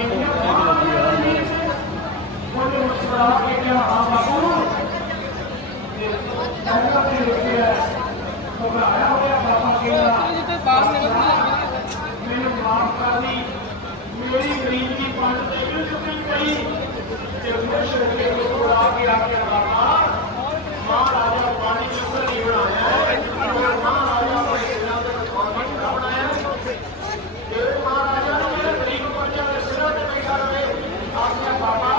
Company company ਕੇ ਬਾਹਰ ਗਈ ਉਹਨੇ ਮੁਸਕਰਾ ਕੇ ਕਿਹਾ ਹਾਂ ਬਾਪੂ ਤੇ ਕਹਿੰਦਾ ਕਿ ਰੁਕਿਆ ਘਬਰਾਇਆ ਹੋਇਆ ਬਾਬਾ ਕਹਿੰਦਾ ਜਿੱਤੇ ਬਾਹਰ ਨਿਕਲ ਕੇ ਮੈਨੂੰ ਮਾਫ ਕਰ ਦੀ ਮੇਰੀ ਗਰੀਬ ਦੀ ਪੰਜ ਤੇ ਕਿਉਂ ਚੁੱਕੀ ਪਈ ਤੇ ਖੁਸ਼ ਹੋ ਕੇ ਮੁਸਕਰਾ ਕੇ ਆ ਕੇ ਬਾਬਾ ਮਹਾਰਾਜਾ ਪਾਣੀ ਦੇ ਉੱਪਰ ਨਹੀਂ ਬਣਾਇਆ ਹੈ ਮਹਾਰਾਜਾ ਨੇ ਇਹਨਾਂ ਦੇ ਪਾਣੀ ਦਾ ਬਣਾਇਆ ਹੈ ਤੇ ਮਹਾਰਾਜਾ ਨੇ ਮੇਰੇ ਗਰੀਬ ਪਰਜਾ ਦੇ ਸਿਰਾਂ ਤੇ ਬੈਠਾ ਰਵੇ ਆਖਿਆ ਬਾਬਾ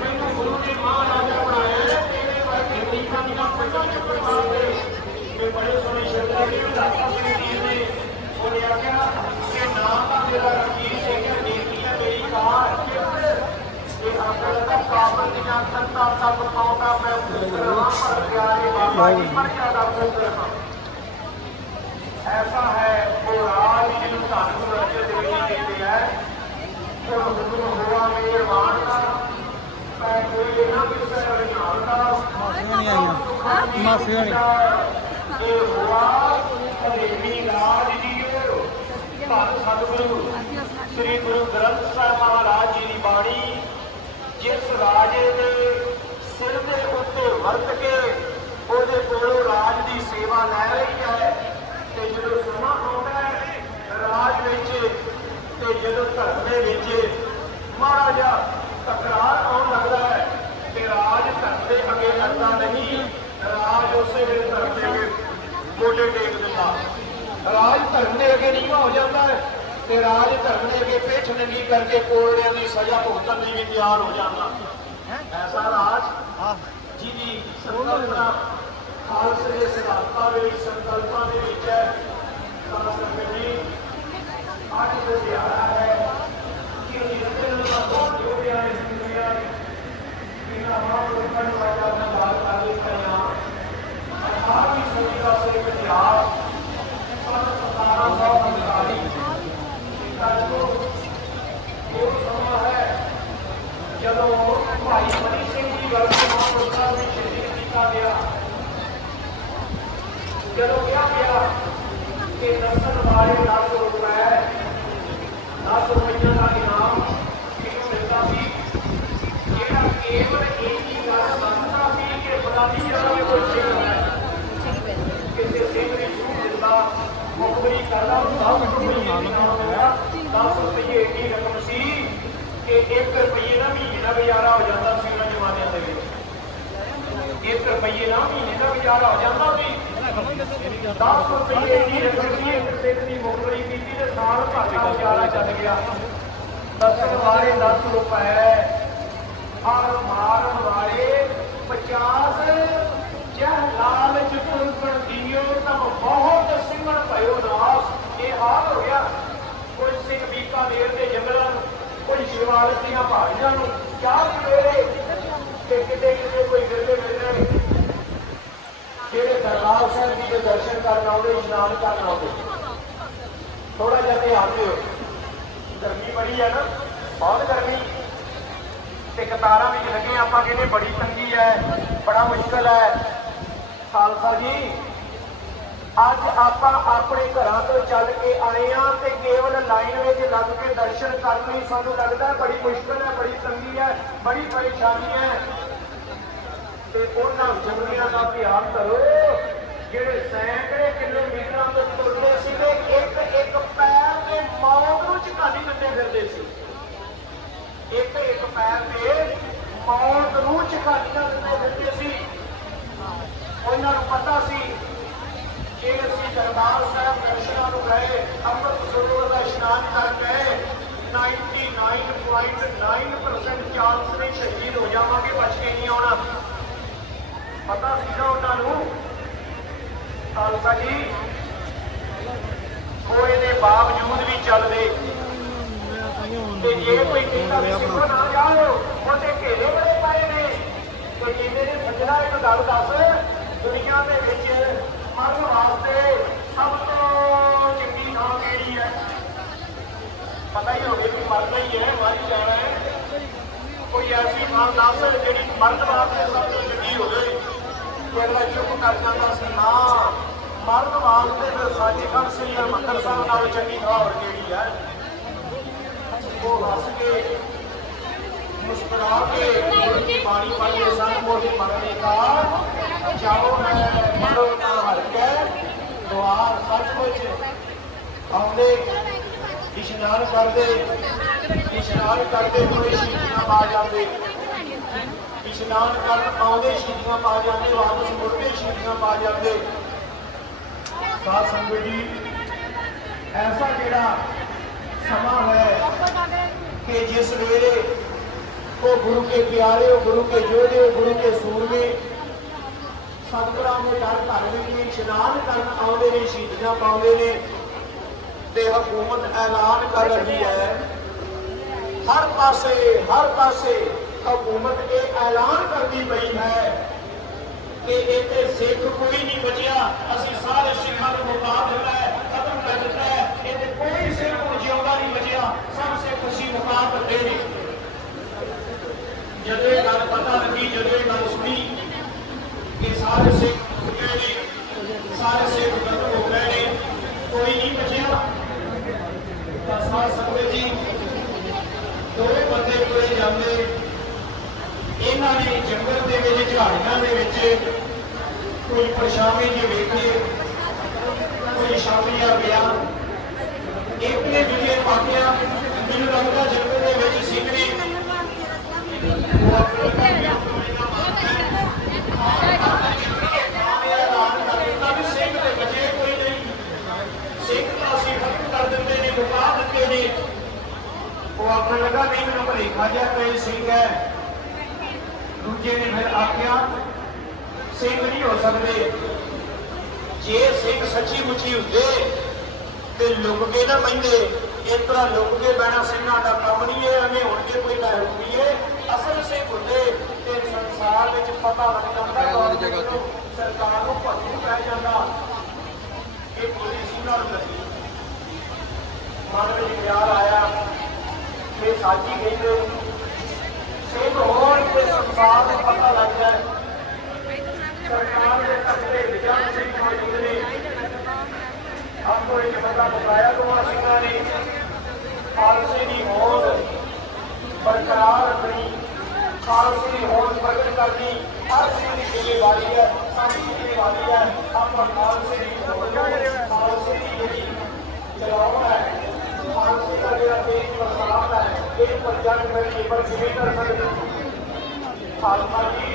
ਮੈਨੂੰ ਗੁਰੂ ਨੇ ਮਹਾਰਾਜਾ ਬਣਾਇਆ ਹੈ ਤੇਰੇ ਵਰਗੇ ਗਰੀਬਾਂ ਦੀਆਂ ਪੰਜਾਂ ਚੱਪੜ ਮਾਰਦੇ ਇਹ ਬੜੇ ਸੋਹਣੇ ਸ਼ਬਦ ਨੇ ਦਾਤਾ ਸਿੰਘ ਜੀ ਨੇ ਉਹਨੇ ਆਖਿਆ ਕਿ ਨਾਮ ਦਾ ਤੇਰਾ ਰਣਜੀਤ ਸਿੰਘ ਹੈ ਨੀਤੀਆਂ ਮੇਰੀ ਕਾਰ ਇਹ ਆਪਣੇ ਦਾ ਕਾਬਲ ਦੀਆਂ ਸੰਤਾਂ ਤੱਕ ਪਾਉਂਦਾ ਮੈਂ ਮੁਸਕਰਾ ਪਰ ਪਿਆਰੇ ਬਾਬਾ ਜੀ ਦਾ ਗੁਰੂ ਗੁਰੂ ਆਈਆਂ ਜਿਸ ਰਾਜੇ ਦੇ ਸਿਰ ਦੇ ਉੱਤੇ ਵਰਤ ਕੇ ਉਹਦੇ ਕੋਲੋਂ ਰਾਜ ਦੀ ਸੇਵਾ ਲੈ ਰਹੀ ਹੈ ਤੇ ਜਦੋਂ ਸਮਾਂ ਆਉਂਦਾ ਹੈ, ਰਾਜ ਵਿੱਚ ਤੇ ਜਦੋਂ ਧਰਮ ਵਿੱਚ ਮਾੜਾ ਤਕਰਾਰ ਆਉਣ ਲੱਗਦਾ ਹੈ ਤੇ ਰਾਜ ਧਰਮ ਦੇ ਅੱਗੇ ਲੱਗਦਾ ਨਹੀਂ, ਰਾਜ ਉਸੇ ਵੇਲੇ ਧਰਮ ਦੇ ਅੱਗੇ ਗੋਡੇ ਟੇਕ ਦਿੰਦਾ। ਰਾਜ ਧਰਮ ਦੇ ਅੱਗੇ ਨਹੀਂ ਹੋ ਜਾਂਦਾ ਤੇ ਰਾਜ ਧਰਨੇ ਅੱਗੇ ਸਿਧਾਂਤਾਂ ਦੇ ਸੰਕਲਪਾਂ ਦੇ ਵਿੱਚ ਹੈ ਕਰ ਲਈ ਹਾਂ ਅਠਾਰਵੀਂ ਸਦੀ ਦਾ ਸਿੱਖ ਇਤਿਹਾਸ ਸਨ 1745 ਉਹ ਸਮਾਂ ਹੈ ਜਦੋਂ ਭਾਈ ਮਨੀ ਸਿੰਘ ਜੀ ਵਰਗੇ ਮਹਾਂਪੁਰਖਾਂ ਵਿੱਚ ਸ਼ਹੀਦ ਕੀਤਾ ਗਿਆ ਜਦੋਂ ਕਿਹਾ ਗਿਆ ਕਿ ਨਸਲ ਵਾਲੇ 10 ਰੁਪਏ 10 ਰੁਪਈਆ ਦਾ ਇਨਾਮ ਕਿਹਨੂੰ ਮਿਲਦਾ ਸੀ ਜਿਹੜਾ ਕੇਵਲ ਇੱਕ ਹੀ ਗੱਲ ਮੰਨਦਾ ਸੀ ਕਿ ਫਲਾਣੀ ਜਗ੍ਹਾ ਤੇ ਕੋਈ ਸਿੰਘ ਹੈ ਕਿਸੇ ਸਿੰਘ ਦੀ ਸੂਹ ਦਿੰਦਾ ਮੁਖਬਰੀ ਕਰਦਾ ਸਭ ਰੁਪਈਏ ਇਨਾਮ ਹੋਇਆ 10 ਰੁਪਈਏ ਇੰਨੀ ਰਕਮ ਸੀ ਕਿ 1 ਰੁਪਈਏ ਦਾ ਮਹੀਨੇ ਦਾ ਗੁਜ਼ਾਰਾ ਹੋ ਜਾਂਦਾ ਸੀ ਉਹਨਾਂ ਜ਼ਮਾਨਿਆਂ ਦੇ ਵਿੱਚ 1 ਮਹੀਨੇ ਦਾ ਗੁਜ਼ਾਰਾ ਹੋ ਜਾਂਦਾ ਸੀ 10 ਰੁਪਏ ਦੀ ਰਕਮ ਸੀ ਇੱਕ ਸਿੱਖ ਦੀ ਮੁਖਬਰੀ ਕੀਤੀ ਤੇ ਸਾਲ ਭਰ ਦਾ ਗੁਜ਼ਾਰਾ ਚੱਲ ਗਿਆ। ਦੱਸਣ ਵਾਲੇ 10 ਰੁਪਏ। ਔਰ ਮਾਰਨ ਵਾਲੇ 50 ਜਹ ਲਾਲਚ ਕੁਰਬਨ ਦਿਓ ਤਮ ਬਹੁਤ ਸਿੰਘਣ ਭਇਓ ਨਾਸ। ਇਹ ਹਾਲ ਹੋ ਗਿਆ ਕੋਈ ਸਿੰਘ ਬੀਕਾਨੇਰ ਦੇ ਜੰਗਲਾਂ ਨੂੰ ਕੋਈ ਸ਼ਿਵਾਲਿਕ ਦੀਆਂ ਪਹਾੜੀਆਂ ਨੂੰ। ਚਾਹ ਸਵੇਰੇ ਤੇ ਕਿਤੇ ਕਿਤੇ ਕੋਈ ਜਿਹੜੇ ਸਾਹਿਬ ਜੀ ਦੇ ਦਰਸ਼ਨ ਕਰਨ ਆਉਂਦੇ, ਇਸ਼ਨਾਨ ਕਰਨ ਆਉਂਦੇ। ਥੋੜਾ ਜਿਹਾ ਧਿਆਨ ਦਿਓ। ਗਰਮੀ ਬੜੀ ਹੈ ਨਾ, ਬਹੁਤ ਗਰਮੀ। ਤੇ ਕਤਾਰਾਂ ਵਿੱਚ ਲੱਗੇ ਆਪਾਂ, ਕਹਿੰਦੇ ਬੜੀ ਤੰਗੀ ਹੈ, ਬੜਾ ਮੁਸ਼ਕਲ ਹੈ। ਖਾਲਸਾ ਜੀ, ਅੱਜ ਆਪਾਂ ਆਪਣੇ ਘਰਾਂ ਤੋਂ ਚੱਲ ਕੇ ਆਏ ਆ ਤੇ ਕੇਵਲ ਲਾਈਨ ਵਿੱਚ ਲੱਗ ਕੇ ਦਰਸ਼ਨ ਕਰਨ ਸਾਨੂੰ ਲੱਗਦਾ ਬੜੀ ਮੁਸ਼ਕਲ ਹੈ, ਬੜੀ ਤੰਗੀ ਹੈ, ਬੜੀ ਪਰੇਸ਼ਾਨੀ ਹੈ। ਤੇ ਉਹਨਾਂ ਜ਼ਮੀਨਾਂ ਦਾ ਧਿਆਨ ਕਰੋ। ਜਿਹੜੇ ਸੈਂਕੜੇ ਕਿਲੋਮੀਟਰਾਂ ਤੋਂ ਤੁਰਦੇ ਸੀਗੇ, ਇੱਕ ਇੱਕ ਪੈਰ ਤੇ ਮੌਤ ਨੂੰ ਝਕਾਨੀ ਦਿੰਦੇ ਫਿਰਦੇ ਸੀ। ਇੱਕ ਇੱਕ ਪੈਰ ਤੇ ਮੌਤ ਨੂੰ ਝਕਾਨੀਆਂ ਦਿੰਦੇ ਫਿਰਦੇ ਸੀ। ਉਹਨਾਂ ਨੂੰ ਪਤਾ ਸੀ ਕਿ ਅਸੀਂ ਦਰਬਾਰ ਸਾਹਿਬ ਦਰਸ਼ਨਾਂ ਨੂੰ ਗਏ ਅੰਮ੍ਰਿਤ ਸਰੋਵਰ ਦਾ ਇਸ਼ਨਾਨ ਕਰ ਗਏ। 99.9% ਚਾਂਸ ਨੇ ਸ਼ਹੀਦ ਹੋ ਜਾਵਾਂਗੇ, ਬਚ ਕੇ ਨਹੀਂ ਆਉਣਾ। ਪਤਾ ਸੀਗਾ ਉਹਨਾਂ ਨੂੰ ਖਾਲਸਾ ਜੀ। ਉਹ ਇਹਦੇ ਬਾਵਜੂਦ ਵੀ ਚੱਲਦੇ। ਤੇ ਜੇ ਕੋਈ ਕਹਿੰਦਾ ਸਿੱਖੋ ਨਾ ਜਾਓ ਉਹਦੇ ਘੇਰੇ ਬੜੇ ਪਏ ਨੇ। ਤੇ ਕਹਿੰਦੇ ਨੇ ਸੱਜਣਾ ਇੱਕ ਗੱਲ ਦੱਸ ਦੁਨੀਆ ਦੇ ਵਿੱਚ ਮਰਨ ਵਾਸਤੇ ਸਭ ਤੋਂ ਚੰਗੀ ਥਾਂ ਕਿਹੜੀ ਹੈ? ਪਤਾ ਹੀ ਹੋਵੇ ਕਿ ਮਰਨਾ ਹੀ ਹੈ ਮਰ ਜਾਣਾ ਹੈ। ਕੋਈ ਐਸੀ ਥਾਂ ਦੱਸ ਜਿਹੜੀ ਮਰਨ ਵਾਸਤੇ ਸਭ ਤੋਂ ਚੰਗੀ ਹੋਵੇ। ਕਿ ਅਗਲਾ ਚੁੱਪ ਕਰ ਜਾਂਦਾ ਸੀ ਹਾਂ ਪੜਨ ਵਾਸਤੇ ਫਿਰ ਸਾਜੀਖੰਡ ਸ੍ਰੀ ਹਰਮੰਦਰ ਸਾਹਿਬ ਨਾਲ ਚੰਗੀ ਖਬਰ ਕਿਹੜੀ ਹੈ ਉਹ ਹੱਸ ਕੇ, ਮੁਸਕਰਾ ਕੇ ਮੁਰਤੀ ਬਾਣੀ ਪੜ੍ਹਦੇ ਸਨ ਮੁਰਤੀ ਮਰਨੇ ਦਾ ਜਾਓ ਮੈਂ ਮਰੋ ਨਾ ਹਰ ਕੇ ਦੁਆਰ ਸੱਚਮੁੱਚ ਆਉਂਦੇ, ਇਸ਼ਨਾਨ ਕਰਦੇ ਇਸ਼ਨਾਨ ਕਰਦੇ ਹੋਏ ਸ਼ੀਸ਼ੀਆਂ ਪਾ ਜਾਂਦੇ। ਇਸ਼ਨਾਨ ਕਰਨ ਆਉਂਦੇ ਸ਼ੀਸ਼ੀਆਂ ਪਾ ਜਾਂਦੇ, ਵਾਪਸ ਮੁਰਦੇ ਸ਼ੀਸ਼ੀਆਂ ਪਾ ਜਾਂਦੇ। ਸਾਧ ਸੰਗਤ ਜੀ, ਐਸਾ ਜਿਹੜਾ ਸਮਾਂ ਹੈ ਕਿ ਜਿਸ ਵੇਲੇ ਉਹ ਗੁਰੂ ਕੇ ਪਿਆਰੇ, ਉਹ ਗੁਰੂ ਕੇ ਯੋਧੇ ਉਹ ਗੁਰੂ ਕੇ ਸੂਰਮੇ ਸਤਿਗੁਰਾਂ ਦੇ ਦਰ ਘਰ ਵਿੱਚ ਇਸ਼ਨਾਨ ਕਰਨ ਆਉਂਦੇ ਨੇ, ਸ਼ਹੀਦੀਆਂ ਪਾਉਂਦੇ ਨੇ ਤੇ ਹਕੂਮਤ ਐਲਾਨ ਕਰ ਰਹੀ ਹੈ। ਹਰ ਪਾਸੇ ਹਰ ਪਾਸੇ ਹਕੂਮਤ ਇਹ ਐਲਾਨ ਕਰਦੀ ਪਈ ਹੈ ਕਿ ਇੱਥੇ ਸਿੱਖ ਕੋਈ ਨਹੀਂ ਬਚਿਆ। ਅਸੀਂ ਸਾਰੇ ਸਿੱਖਾਂ ਨੂੰ ਮੁਕਾ ਦਿੱਤਾ ਹੈ, ਖਤਮ ਕਰ ਦਿੱਤਾ ਹੈ। ਇੱਥੇ ਕੋਈ ਸਿੱਖ ਹੁਣ ਜਿਉਂਦਾ ਨਹੀਂ ਬਚਿਆ। ਸਭ ਸਿੱਖ ਅਸੀਂ ਮੁਕਾ ਦਿੱਤੇ ਨੇ ਜਦੋਂ ਇਹ ਗੱਲ ਪਤਾ ਲੱਗੀ, ਜਦੋਂ ਇਹ ਗੱਲ ਸੁਣੀ ਕਿ ਸਾਰੇ ਸਿੱਖ ਹੋ ਗਏ ਨੇ ਸਾਰੇ ਸਿੱਖ ਖਤਮ ਹੋ ਗਏ ਨੇ ਕੋਈ ਨਹੀਂ ਬਚਿਆ ਤਾਂ ਸਾਧ ਸੰਗਤ ਜੀ ਦੋ ਬੰਦੇ ਕੋਲੇ ਜਾਂਦੇ ਇਹਨਾਂ ਨੇ ਜੰਗਲ ਦੇ ਵਿੱਚ, ਝਾੜੀਆਂ ਦੇ ਵਿੱਚ ਕੋਈ ਪਰਛਾਵੇਂ ਜਿਹੇ ਵੇਖੇ। ਕੋਈ ਛਾਪੀਆ ਗਿਆ। ਇੱਕ ਨੇ ਦੂਜੇ ਨੂੰ ਮੈਨੂੰ ਲੱਗਦਾ ਜੰਗਲ ਦੇ ਵਿੱਚ ਸਿੰਘ ਨੇ ਉਹ ਆਪਣੇ ਉਹ ਆਖਣ ਲੱਗਾ, ਨਹੀਂ, ਮੈਨੂੰ ਭਲੇਖਾ ਜਿਹਾ ਕੋਈ ਸਿੰਘ ਹੈ। ਦੂਜੇ ਨੇ ਫਿਰ ਆਖਿਆ ਸਿੰਘ ਨਹੀਂ ਹੋ ਸਕਦੇ। ਜੇ ਸਿੰਘ ਸੱਚੀ ਮੁੱਚੀ ਹੁੰਦੇ ਤੇ ਲੁਕ ਕੇ ਨਾ ਬੈਂਦੇ ਇਸ ਤਰ੍ਹਾਂ ਲੁਕ ਕੇ ਬਹਿਣਾ ਸਿੰਘਾਂ ਦਾ ਕੰਮ ਨਹੀਂ ਹੈ ਐਵੇਂ ਹੁਣ ਕੇ ਕੋਈ ਲੈ ਹੁੰਦੀ ਹੈ ਅਸਲ ਸਿੰਘ ਹੁੰਦੇ ਤੇ ਸੰਸਾਰ ਵਿੱਚ ਪਤਾ ਲੱਗ ਜਾਂਦਾ ਜਗ੍ਹਾ ਤੇ। ਸਰਕਾਰ ਨੂੰ ਭੱਜੂ ਪੈ ਜਾਂਦਾ। ਇਹ ਪੂਰੀ ਸਿੰਘਾਂ ਨੂੰ ਲੱਗੀ। ਮਨ ਵਿੱਚ ਖਿਆਲ ਆਇਆ ਕਿ ਸਾਜੀ ਕਹਿੰਦੇ ਸਿੰਘ ਹੋਣ ਤੇ ਸੰਸਾਰ ਨੂੰ ਪਤਾ ਲੱਗਦਾ ਜਾਏ ਸਰਕਾਰ ਦੇ ਤਖਤੇ ਵਿਜਨ ਸਿੰਘ ਮੌਜੂਦ ਨੇ ਆਪਕੋ ਇੱਕ ਬੰਦਾ ਬਤਾਇਆ ਦੋਵਾਂ ਸਿੰਘਾਂ ਨੇ ਖਾਲਸੇ ਦੀ ਹੋਂਦ ਬਰਕਰਾਰ ਰੱਖਣੀ ਖਾਲਸੇ ਦੀ ਹੋਂਦ ਪ੍ਰਗਟ ਕਰਨੀ ਹਰ ਸਿੰਘ ਦੀ ਜ਼ਿੰਮੇਵਾਰੀ ਹੈ ਸਾਡੀ ਜ਼ਿੰਮੇਵਾਰੀ ਹੈ ਆਪਾਂ ਖਾਲਸੇ ਦੀ ਹੋਂਦ ਖਾਲਸੇ ਦੀ ਜਿਹੜੀ ਚਲਾਉਣਾ ਹੈ ਖਾਲਸੇ ਦਾ ਜਿਹੜਾ ਦੇਸ਼ ਵਰਸਾਤ ਹੈ ਇਹ ਪੰਜਾਂ ਮਿਲ ਕੇ ਪਰ ਕਿਵੇਂ ਕਰ ਸਕਦੇ। ਖਾਲਸਾ ਜੀ,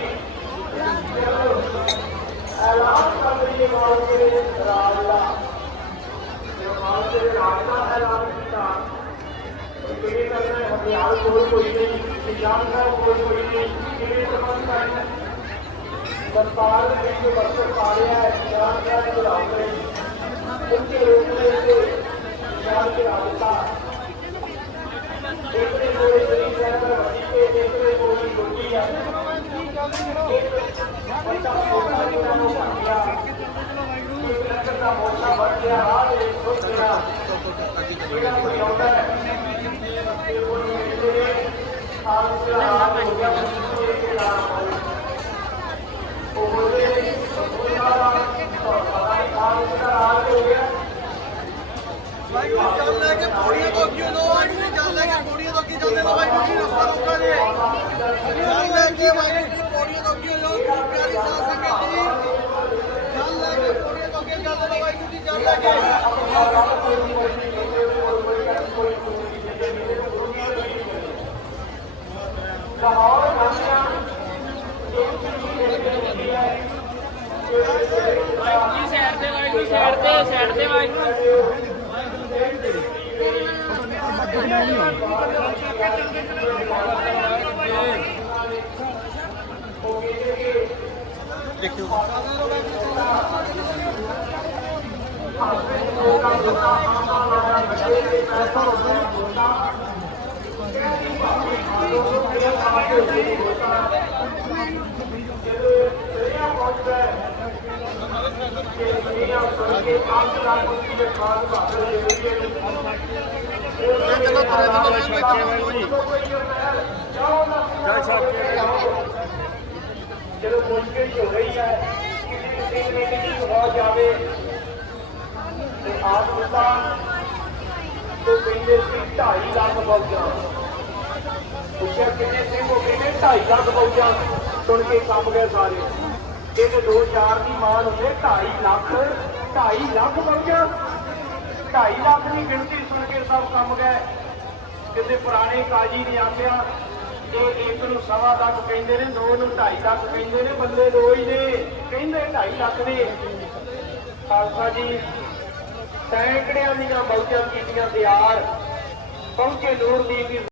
ਐਲਾਨ ਕਰ ਰਹੀ ਹੈ ਖਾਲਸੇ ਦੇ ਰਾਜ ਦਾ ਜੋ ਖਾਲਸੇ ਦੇ ਰਾਜ ਦਾ ਐਲਾਨ ਕੀਤਾ। ਕਿਵੇਂ ਕਰਨਾ ਹੈ? ਹਥਿਆਰ ਕੋਲ ਕੋਈ ਨਹੀਂ। ਨਿਜ਼ਾਮ ਦਾ ਕੋਲ ਕੋਈ ਨਹੀਂ। ਕਿਵੇਂ ਪ੍ਰਬੰਧ ਕਰਨਾ ਹੈ? ਸਰਕਾਰ ਨੇ ਇੱਕ ਵਰਤਰ ਪਾ ਲਿਆ ਹੈ। ਨਿਜ਼ਾਮ ਦਾ ਚਲਾਉ ਕਰੇ ਉੱਚੇ ਰੂਪ ਦੇ ਉੱਤੇ ਨਿਜ਼ਾਮ ਚਲਾ ਦਿੱਤਾ ਇੱਕ ਦੇ ਕੋਲ ਜਿਹੜੀ ਸੈਂਟਰ ਵੱਡੀ ਤੇ ਇੱਕ ਦੇ ਕੋਲ ਹੀ ਰੋਟੀ ਹੈ ਵੱਡਾ ਮੋਟਾ ਜਿਹੜਾ ਨੂੰ ਬਣ ਗਿਆ ਇੱਕ ਲੱਕੜ ਦਾ ਮੋਟਾ ਵਾਹਿਗੁਰੂ ਚੱਲ ਲੈ ਕੇ ਪੌੜੀਆਂ ਤੋਂ ਕਿਉਂ ਲੋ ਵਾਹਿਗੁਰੂ ਚੱਲ ਲੈ ਕੇ ਪੌੜੀਆਂ ਤੋਂ ਕੀ ਚੱਲਦੇ ਨੇ ਵਾਹਿਗੁਰੂ ਜੀ ਰਸਤਾ ਰੋਕਾ ਜੇ ਚੱਲ ਲੈ ਕੇ ਵਾਹਿਗੁਰੂ ਜੀ ਪੌੜੀਆਂ ਤੋਂ ਕਿਉਂ ਲੋ ਵਾਹਿਗੁਰੂ ਜੀ ਚੱਲ ਲੈ ਕੇ ਸਾਈਡ ਤੇ ਵਾਹਿਗੁਰੂ। ਸਾਈਡ ਤੇ ਸਾਈਡ ਤੇ ਵਾਹਿਗੁਰੂ ਚਲੋ ਤੁਰੇ ਚਲੋ ਜਦੋਂ ਮੁਸ਼ਕਿਲ ਹੋ ਰਹੀ ਹੈ ਕਿਸੇ ਨੇ ਕਿਸੇ ਹੋ ਜਾਵੇ ਤੇ ਆਪ ਦਿੱਤਾ ਉਹ ਕਹਿੰਦੇ ਸੀ 2.5 ਲੱਖ ਫੌਜਾਂ ਪੁੱਛਿਆ ਕਿੰਨੇ ਸਿੰਘ ਉਹ ਕਹਿੰਦੇ 2.5 ਲੱਖ ਫੌਜਾਂ ਸੁਣ ਕੇ ਕੰਮ ਗਏ ਸਾਰੇ ਇਹ ਤੇ ਦੋ ਚਾਰ ਦੀ ਮਾਨ ਹੁੰਦੇ 2.5 ਲੱਖ 2.5 ਲੱਖ ਫੌਜਾਂ 2.5 ਲੱਖ ਦੀ ਗਿਣਤੀ ਸੁਣ ਕੇ ਸਭ ਕੰਮ ਗਏ। ਕਿਸੇ ਪੁਰਾਣੇ ਕਾਜੀ ਨੇ ਆਖਿਆ ਇਹ ਇੱਕ ਨੂੰ ਸਵਾ ਲੱਖ ਕਹਿੰਦੇ ਨੇ, ਦੋ ਨੂੰ 2.5 ਲੱਖ ਕਹਿੰਦੇ ਨੇ, ਬੰਦੇ ਦੋ ਹੀ ਨੇ। ਕਹਿੰਦੇ 2.5 ਲੱਖ ਨੇ। ਖਾਲਸਾ ਜੀ, ਸੈਂਕੜਿਆਂ ਦੀਆਂ ਮੌਜਾਂ ਕੀਤੀਆਂ ਤਿਆਰ ਪਹੁੰਚੇ ਨੂਰ ਦੀ